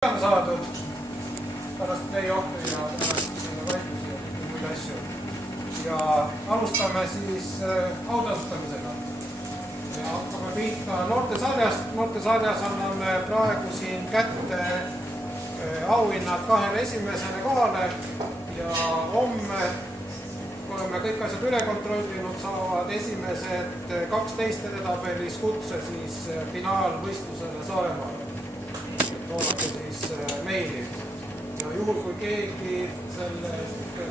saadud pärast play-off'i ja vaidlusi ja muid asju. Ja alustame siis autasustamisega. Ja hakkame pihta noortesarjast. Noortesarjas anname praegu siin kätte auhinnad kahele esimesele kohale ja homme, kui oleme kõik asjad üle kontrollinud, saavad esimesed 12 edetabelis kutse siis finaalvõistlusele Saaremaale. Toodake siis meili. Ja juhul, kui keegi selle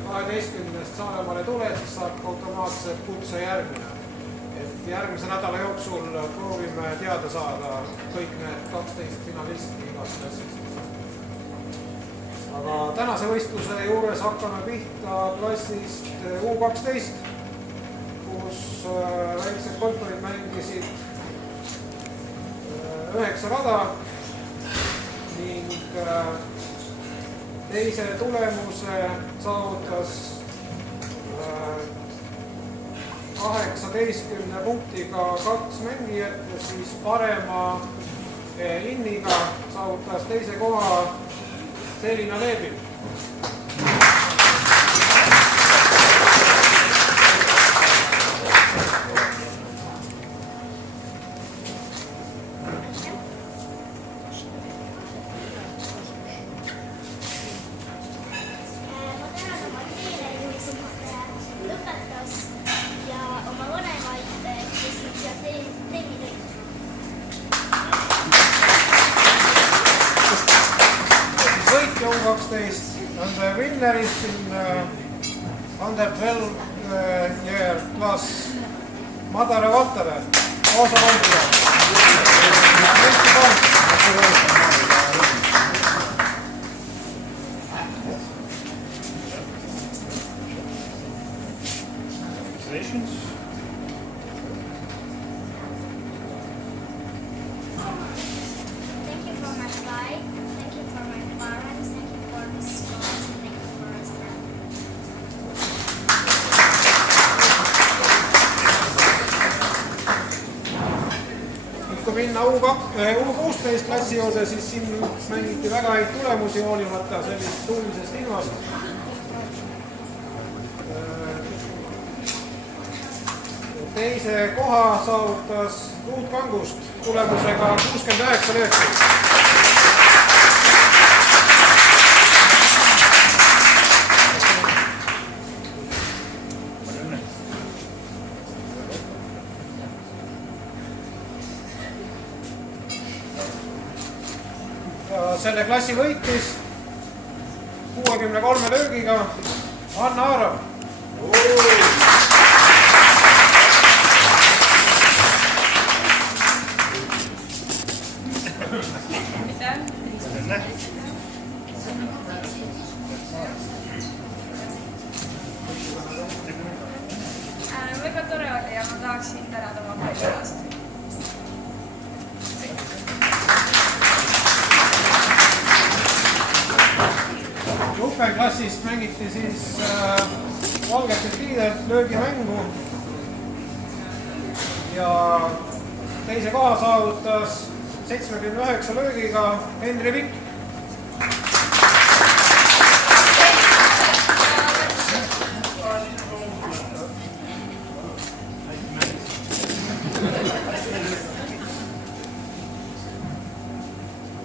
12. Saaremaale tule, siis saab automaatselt kutse järgmine. Et järgmise nädala jooksul proovime teada saada kõik need 12 finalisti igast klassis. Aga tänase võistluse juures hakkame pihta klassist U12, kus väiksed kontorid mängisid 9 rada ning teise tulemuse saavutas 18 punktiga 2 mängijat ja siis parema inniga saavutas teise koha Selina Leebil. The winner is in under 12 year class Madare Valtere. Osa Valtere. Congratulations. Thank you for my fight. Thank you for my parents. Thank you for the scores. And thank you for us. Kui minna U16 klassi juurde, siis siin mängiti väga häid tulemusi hoolimata sellist tuulisest ilmast. Teise koha saavutas Ruut Kangust tulemusega 69-9. Selle klassi võitis 63 löögiga Anna Aarav. Väga tore oli ja ma tahaksin tänada oma perelassi. Klassist mängiti siis valgetelt liidert löögimängu ja teise koha saavutas 79 löögiga Henri Vikk.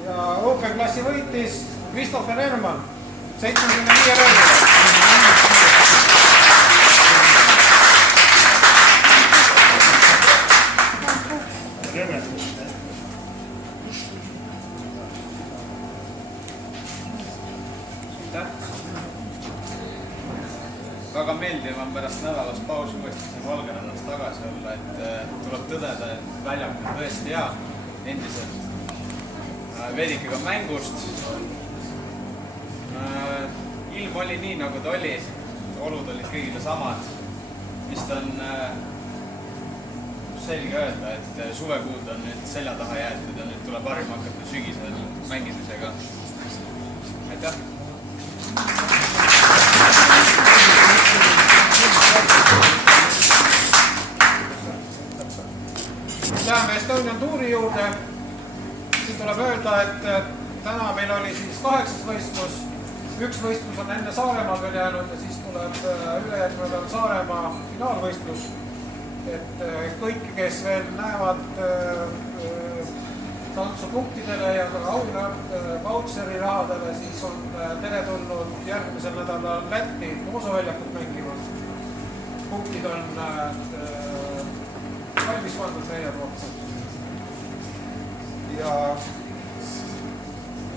Ja Open klassi võitis Kristoffer Hermann 75 löögiga. Väga meeldiv on pärast nädalast pausi uuesti siin Valgerannas tagasi olla, et tuleb tõdeda, et väljak on tõesti hea, endiselt vedike ka mängust. Ilm oli nii, nagu ta oli, olud olid kõigile samad, vist on selge öelda, et suvekuud on nüüd selja taha jäetud ja nüüd tuleb harjum hakata sügisel mängimisega. Aitäh! Läheme Estonian Touri juurde. Siin tuleb öelda, et täna meil oli siis 8. võistlus. Üks võistlus on enne Saaremaal veel jäänud ja siis tuleb ülejärgmine nädal Saaremaa finaalvõistlus. Et kõiki, kes veel näevad tantsupunktidele ja ka voucheri rahadele, siis on teretulnud järgmisel nädalal Lätti Moosoväljakut mängima. Punktid on valmis pandud meie poolt. Ja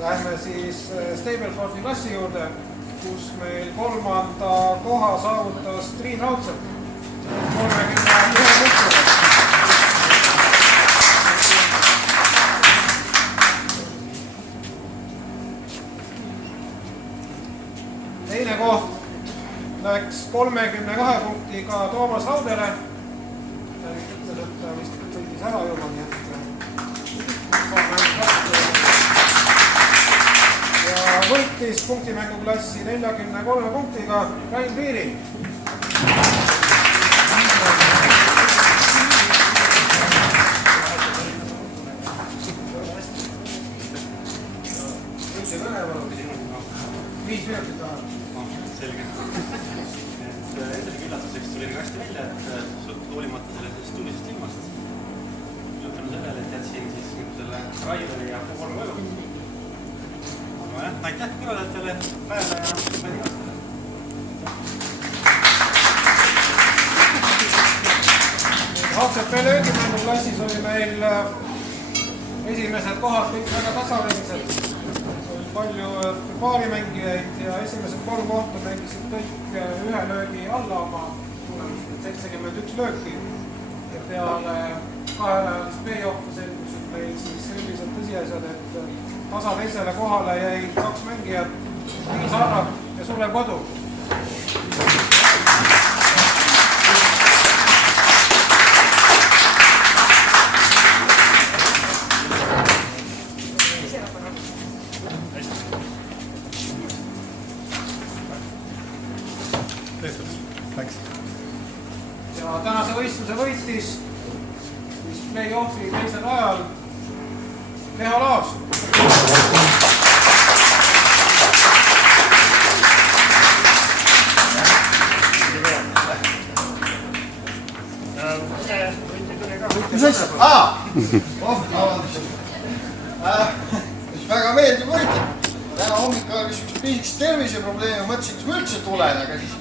lähme siis Stablefordi klassi juurde, kus meil 3. koha saavutas Triin Raudsepp 31 punktiga. Teine koht läks 32 punktiga Toomas Raudele. Ta vist ütles, et ta vist sõitis ära juba, nii et ja võitis punktimänguklassi 43 punktiga Rain Piiri. Võtsi kõne palun. 5 minutit taha. Selge. Endalgi üllatuseks tuli nagu hästi välja, et hoolimata sellest tuulisest ilmast lõppenud sellele, et jätsin siis selle Raideri ja Vorm koju. Aga jah, aitäh külalajatele, päevale ja päevi aastale. ACP löögimängu klassis oli meil esimesed kohad kõik väga tasavälised. Palju paarimängijaid ja esimesed 3 kohta mängisid kõik ühe löögi alla oma 71 lööki. Ja peale 2-ajalist B-johta selgusid meil siis sellised tõsiasjad, et tasa teisele kohale jäi 2 mängijat, Liis Arrak ja Sulev Kodu. Ja tänase võistluse võitis siis play-offi teisel ajal Leha Laas. Mis asja? Väga meeldiv võita. Täna hommikul oli üks pisikest terviseprobleemi, mõtlesin, kas ma üldse tulen, aga siis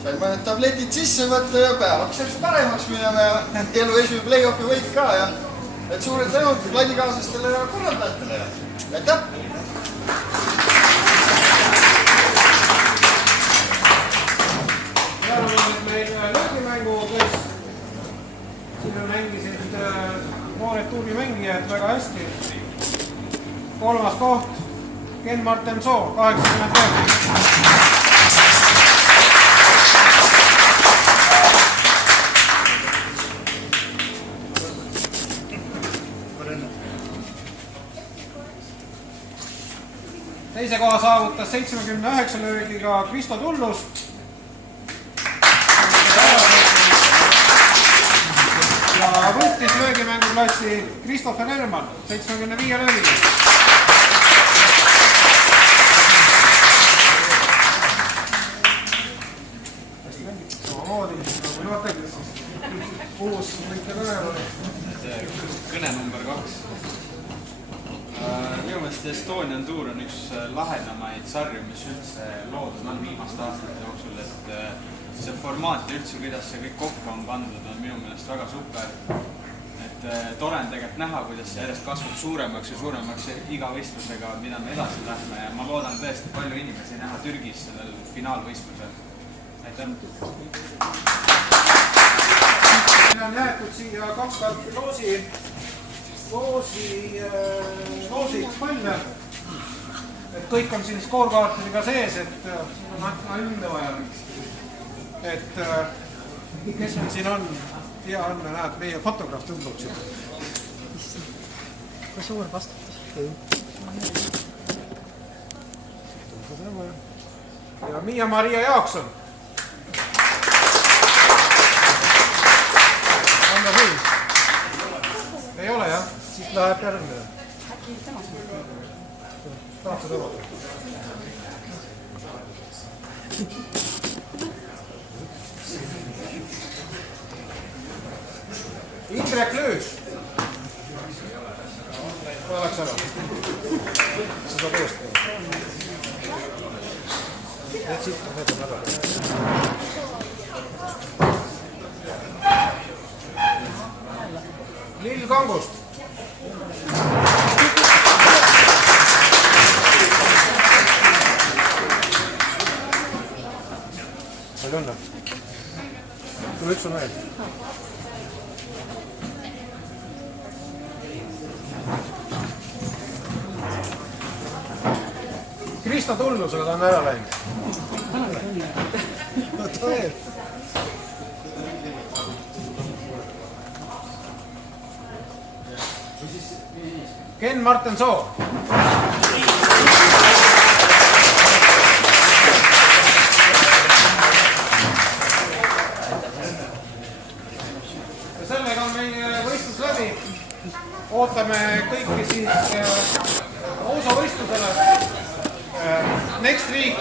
sain mõned tabletid sisse võtta ja päevaks läks paremaks minema ja elu esimene play-offi võit ka ja et suured tänud kladikaaslastele ja korraldajatele ja aitäh! Järgmine on meil löögimängu, kes siin mängisid noored tuurimängijad väga hästi. 3. koht Ken Marten Soo, 89. Teise koha saavutas 79 löögiga Kristo Tullus. Ja võttis löögimänguklassi Kristoffer Hermann 75 löögiga. Samamoodi, nagu juhatajad siis. Uus võitja kõne oli. Kõne number 2. Minu meelest Estonian Tour on üks lahedamaid sarju, mis üldse loodud on viimaste aastate jooksul, et see formaat ja üldse, kuidas see kõik kokku on pandud, on minu meelest väga super. Et tore on tegelikult näha, kuidas see järjest kasvab suuremaks ja suuremaks iga võistlusega, mida me edasi lähme ja ma loodan tõesti palju inimesi näha Türgis sellel finaalvõistlusel. Aitäh! Meil on jäetud siia 2 kaarti loosiks palle. Et kõik on siin skoorkaartidega sees, et siin on Anne vaja. Et kes meil siin on? Hea Anne, näed, meie fotograaf tõmbab siin. Kui suur vastutus. Ja Miia-Maria Jaakson. Anna või? Ei ole jah? Siis läheb järgmine. Äkki tema tahad sa tõmmata? Indrek Lüüs. Kohe läks ära. Sa saad uuesti. Need siit on need ära. Lill Kangust. Palju õnne. Tule üks on veel. Krista tullus, aga ta on ära läinud. Võta veel. Ken Marten Soo. Ja sellega on meie võistlus läbi. Ootame kõiki siis ausa võistlusele. Next week